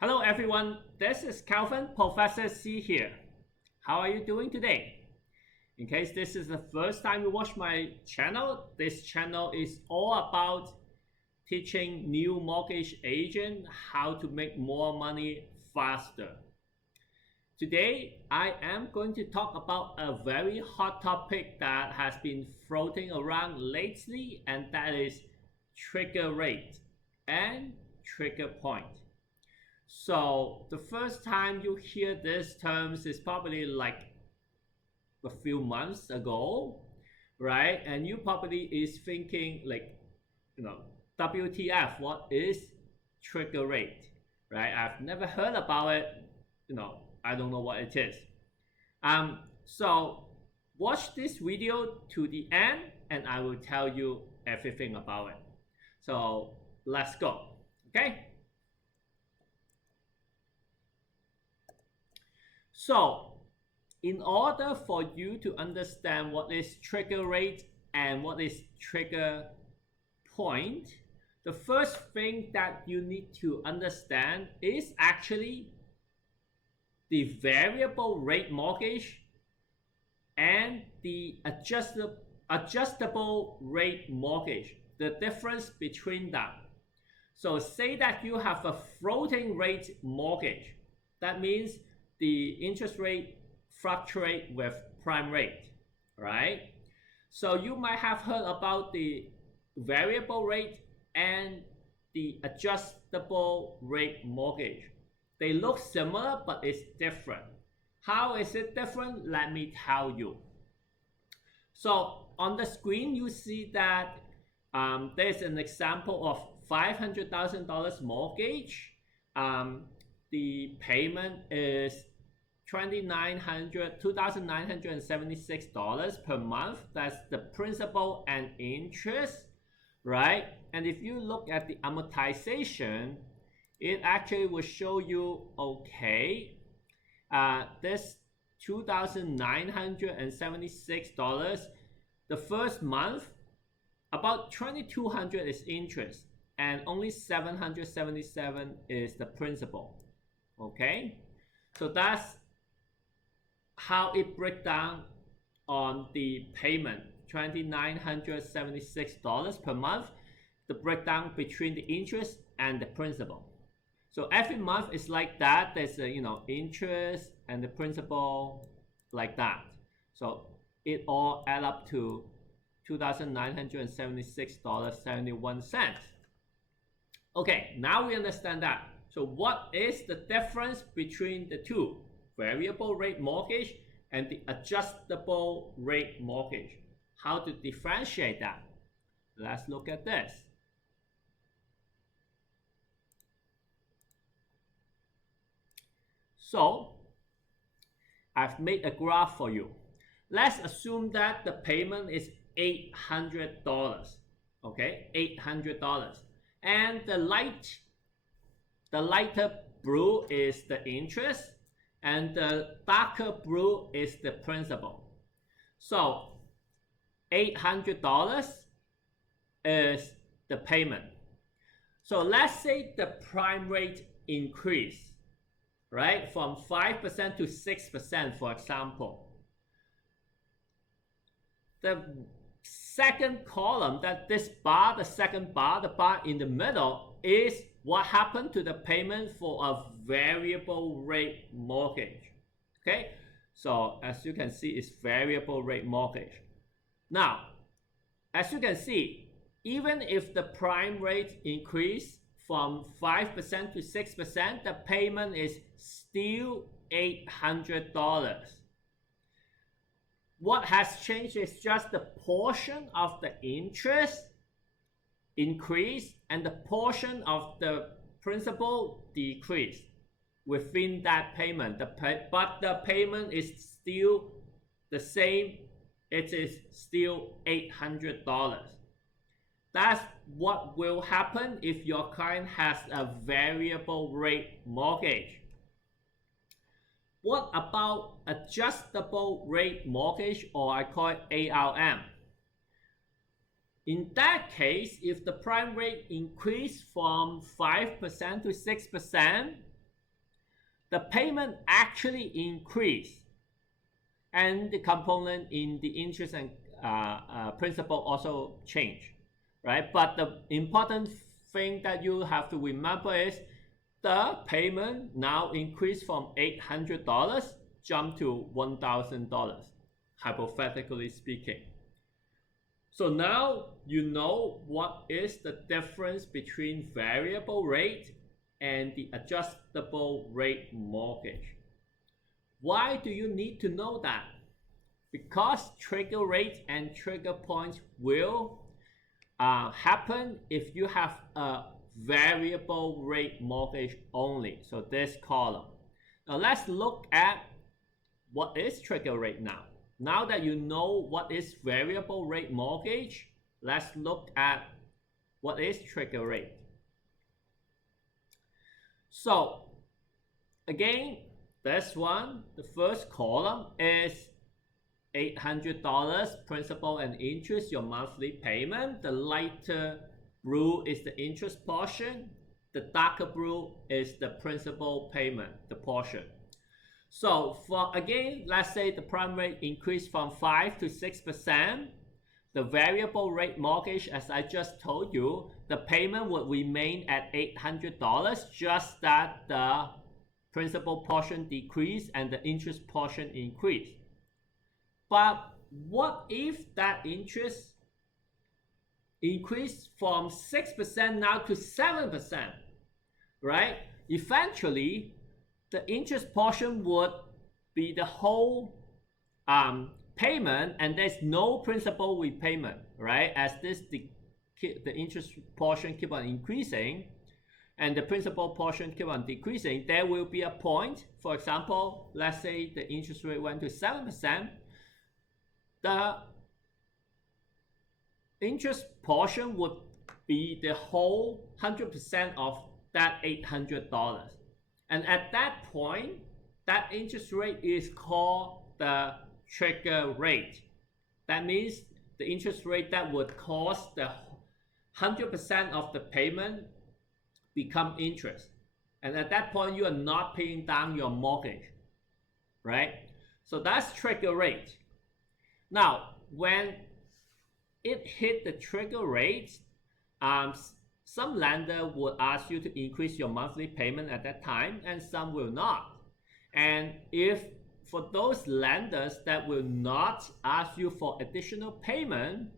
Hello everyone, this is Calvin, Professor C here. How are you doing today? In case this is the first time you watch my channel, this channel is all about teaching new mortgage agent how to make more money faster. Today, I am going to talk about a very hot topic that has been floating around lately, and that is trigger rate and trigger point. So the first time you hear these terms is probably like a few months ago, right? And you probably is thinking like, WTF, what is trigger rate, right? I've never heard about it, I don't know what it is. So watch this video to the end and I will tell you everything about it. So let's go, okay? So in order for you to understand what is trigger rate and what is trigger point, the first thing that you need to understand is actually the variable rate mortgage and the adjustable rate mortgage, the difference between them. So say that you have a floating rate mortgage. That means the interest rate fluctuate with prime rate, right? So you might have heard about the variable rate and the adjustable rate mortgage. They look similar, but it's different. How is it different? Let me tell you. So on the screen, you see that there's an example of $500,000 mortgage. The payment is $2,976 per month. That's the principal and interest, right? And if you look at the amortization, it actually will show you, okay, this $2,976, the first month, about $2,200 is interest and only $777 is the principal. Okay, so that's how it breaks down on the payment, $2,976 per month, the breakdown between the interest and the principal. So every month is like that. There's a interest and the principal like that. So it all add up to $2,976.71. Okay, now we understand that. So what is the difference between the two, variable rate mortgage and the adjustable rate mortgage? How to differentiate that? Let's look at this. So I've made a graph for you. Let's assume that the payment is $800, okay, $800, and the lighter blue is the interest and the darker blue is the principal. So $800 is the payment. So let's say the prime rate increase, right, from 5% to 6%, for example. The second column, that this bar, the second bar, the bar in the middle, is what happened to the payment for a variable rate mortgage. Okay, so as you can see, it's variable rate mortgage. Now, as you can see, even if the prime rate increase from 5% to 6%, the payment is still $800. What has changed is just the portion of the interest increase and the portion of the principal decrease within that payment. But the payment is still the same. It is still $800. That's what will happen if your client has a variable rate mortgage. What about adjustable rate mortgage, or I call it ARM? In that case, if the prime rate increase from 5% to 6%, the payment actually increased, and the component in the interest and principal also change, right? But the important thing that you have to remember is the payment now increased from $800 jump to $1,000, hypothetically speaking. So now you know what is the difference between variable rate and the adjustable rate mortgage. Why do you need to know that? Because trigger rate and trigger points will happen if you have a variable rate mortgage only. So this column. Now let's look at what is trigger rate now. Now that you know what is variable rate mortgage, let's look at what is trigger rate. So again, this one, the first column is $800 principal and interest, your monthly payment. The lighter blue is the interest portion. The darker blue is the principal payment, the portion. So for again, let's say the prime rate increased from 5 to 6%. The variable rate mortgage, as I just told you, the payment would remain at $800, just that the principal portion decreased and the interest portion increased. But what if that interest increased from 6% now to 7%, right? Eventually, the interest portion would be the whole payment, and there's no principal repayment, right? As the interest portion keep on increasing and the principal portion keep on decreasing, there will be a point, for example, let's say the interest rate went to 7%, the interest portion would be the whole 100% of that $800. And at that point, that interest rate is called the trigger rate. That means the interest rate that would cause the 100% of the payment become interest. And at that point, you are not paying down your mortgage, right? So that's trigger rate. Now, when it hit the trigger rate, some lender would ask you to increase your monthly payment at that time, and some will not. And if for those lenders that will not ask you for additional payment,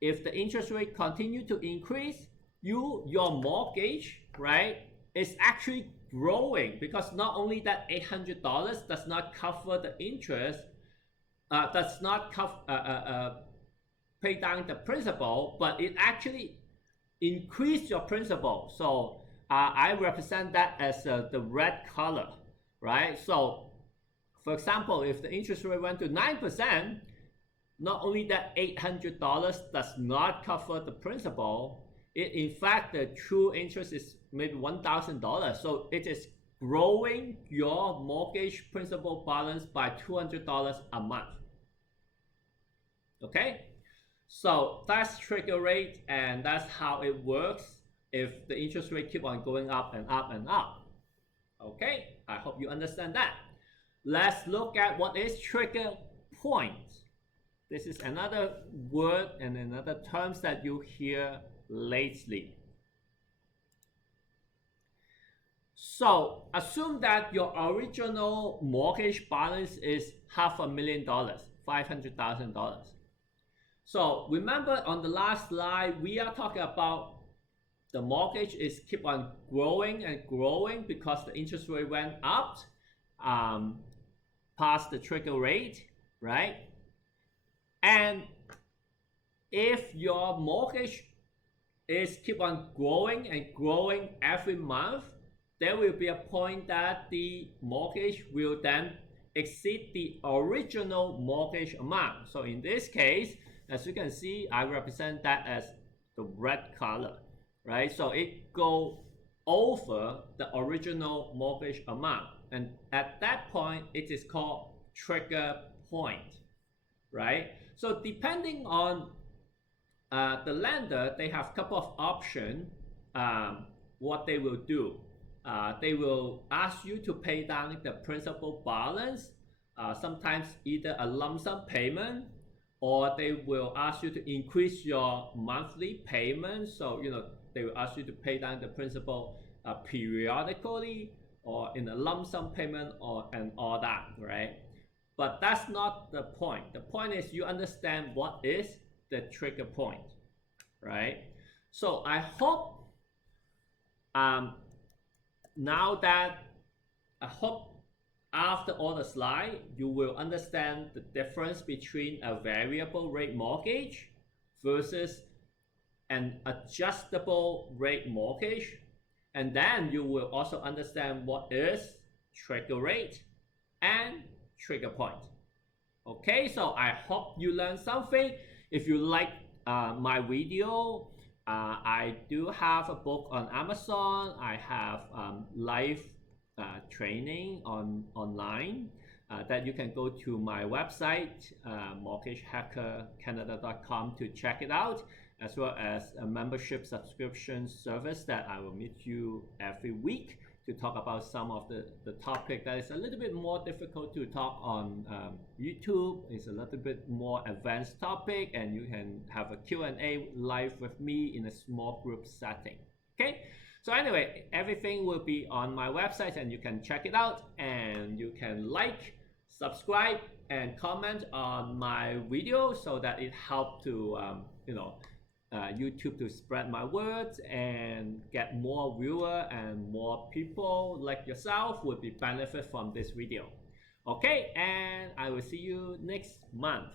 if the interest rate continue to increase, your mortgage, right, is actually growing, because not only that $800 does not cover the interest, does not cover pay down the principal, but it actually increased your principal. So I represent that as the red color, right? So for example, if the interest rate went to 9%, not only that $800 does not cover the principal, in fact the true interest is maybe $1,000. So it is growing your mortgage principal balance by $200 a month. Okay, so that's trigger rate, and that's how it works if the interest rate keep on going up and up and up. Okay, I hope you understand that. Let's look at what is trigger point. This is another word and another terms that you hear lately. So assume that your original mortgage balance is $500,000, $500,000. So remember on the last slide, we are talking about the mortgage is keep on growing and growing because the interest rate went up past the trigger rate, right? And if your mortgage is keep on growing and growing every month, there will be a point that the mortgage will then exceed the original mortgage amount. So in this case, as you can see, I represent that as the red color, right? So it goes over the original mortgage amount. And at that point, it is called trigger point, right? So depending on the lender, they have a couple of options what they will do. they will ask you to pay down the principal balance, sometimes either a lump sum payment, or they will ask you to increase your monthly payment. So they will ask you to pay down the principal periodically, or in a lump sum payment, and all that, right? But that's not the point. The point is you understand what is the trigger point, right? So I hope after all the slide, you will understand the difference between a variable rate mortgage versus an adjustable rate mortgage. And then you will also understand what is trigger rate and trigger point. Okay, so I hope you learned something. If you like my video, I do have a book on Amazon. I have live training online that you can go to my website, mortgagehackercanada.com, to check it out, as well as a membership subscription service that I will meet you every week to talk about some of the topic that is a little bit more difficult to talk on YouTube. It's a little bit more advanced topic, and you can have a Q&A live with me in a small group setting. Okay, so anyway, everything will be on my website, and you can check it out, and you can like, subscribe, and comment on my video so that it helps to YouTube to spread my words and get more viewers, and more people like yourself would be benefit from this video. Okay, and I will see you next month.